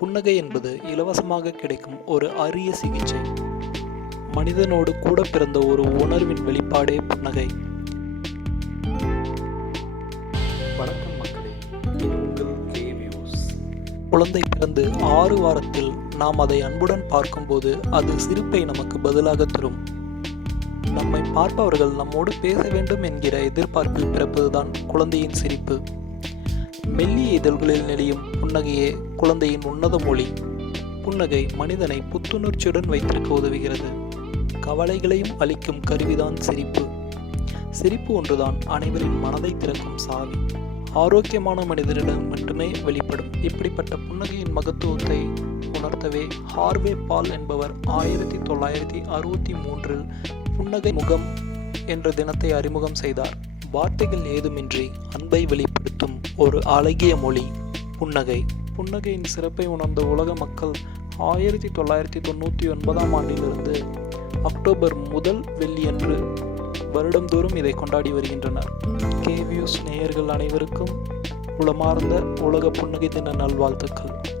புன்னகை என்பது இலவசமாக கிடைக்கும் ஒரு அரிய சிகிச்சை. மனிதனோடு கூட பிறந்த ஒரு உணர்வின் வெளிப்பாடே புன்னகை. வணக்கம் மக்களே குழந்தை பிறந்து ஆறு வாரத்தில் நாம் அதை அன்புடன் பார்க்கும்போது அது சிரிப்பை நமக்கு பதிலாக தரும். நம்மை பார்ப்பவர்கள் நம்மோடு பேச வேண்டும் என்கிற எதிர்பார்ப்பில் பிறப்பதுதான் குழந்தையின் சிரிப்பு. மெல்லிய இதழ்களில் நெளியும் புன்னகையே குழந்தையின் உன்னத மொழி. புன்னகை மனிதனை புத்துணர்ச்சியுடன் வைத்திருக்க உதவுகிறது. கவலைகளையும் அளிக்கும் கருவிதான் சிரிப்பு. சிரிப்பு ஒன்றுதான் அனைவரின் மனதை திறக்கும் சாவி. ஆரோக்கியமான மனிதரிடம் மட்டுமே வெளிப்படும். இப்படிப்பட்ட புன்னகையின் மகத்துவத்தை உணர்த்தவே ஹார்வே பால் என்பவர் ஆயிரத்தி தொள்ளாயிரத்தி அறுபத்தி மூன்றில் புன்னகை முகம் என்ற தினத்தை அறிமுகம் செய்தார். வார்த்தைகள் ஏதுமின்றி அன்பை வெளிப்படுத்த ஒரு அழகிய மொழி புன்னகை. புன்னகையின் சிறப்பை உணர்ந்த உலக மக்கள் ஆயிரத்தி தொள்ளாயிரத்தி தொண்ணூற்றி ஒன்பதாம் ஆண்டிலிருந்து அக்டோபர் முதல் வெள்ளியன்று வருடந்தோறும் இதை கொண்டாடி வருகின்றனர். கேவியூஸ் நேயர்கள் அனைவருக்கும் உளமார்ந்த உலக புன்னகை தின நல்வாழ்த்துக்கள்.